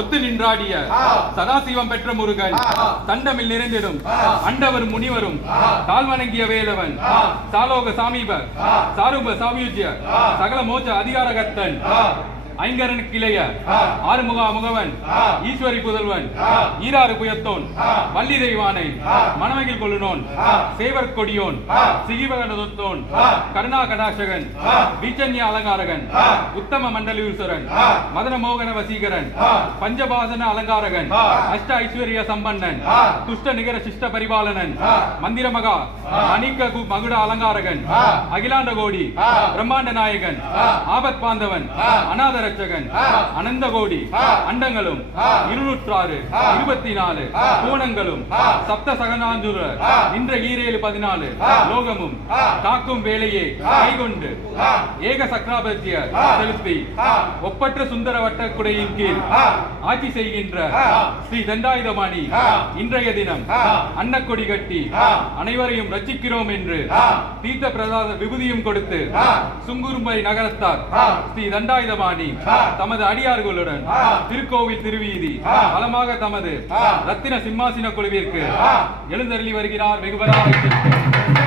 ஒத்து நின்றாடிய சதாசிவம் பெற்ற முருகன் தண்டமில் நிறைந்திடும். அண்டவரும் முனிவரும். தாழ்வணங்கிய வேலவன். சாலோக சாமீப சாரூப சாமியுஜ்ய சகல மோச்ச அதிகாரகத்தன் ஐங்கரன் கிளைய. ஆறுமுக முகவன். ஈஸ்வரி புதல்வன். ஈராறு புயத்தோன். வள்ளி தெய்வானை. மணமகில் கொள்ளுனோன் சேவர் கொடியோன். சிகிவகனதொத்தோன் கருணா கடாசகன் பீச்சன்ய அலங்காரகன். உத்தம மண்டலீஸ்வரன். மதன மோகன வசீகரன். பஞ்சபாசன அலங்காரகன். அஷ்ட ஐஸ்வர்ய சம்பன்னன். துஷ்ட நிகர சிஷ்ட பரிபாலனன். மந்திர மகா. மணிக்க கு- மகுட அலங்காரகன். அகிலாண்ட கோடி பிரம்மாண்ட நாயகன். ஆபத் பாந்தவன் அநாத ரட்சகன் அனந்த கோடி அண்டங்களும் இருநூற்றாறு இருபத்தி நாலு பூனங்களும் சப்த சகனாந்துர நின்ற ஈரேழு பதினாலு லோகமும் காக்கும் வேலையே கைகொண்டு ஏக சக்கராபத்திய செலுத்தி ஒப்பற்ற சுந்தர வட்ட குடையின் கீழ் ஆட்சி செய்கின்ற ஸ்ரீ தண்டாயுதபாணி இன்றைய தினம் அன்னக்கொடி கட்டி அனைவரையும் ரட்சிக்கிறோம் என்று தீர்த்த பிரசாத விபூதியும் கொடுத்து சுங்குரும்பை நகரத்தார் ஸ்ரீ தண்டாயுதபாணி தமது அடியார்களுடன் திருக்கோவில் திருவீதி பலமாக தமது ரத்தின சிம்மாசன குழுவிற்கு எழுந்தருளி வருகிறார் வெகுவராக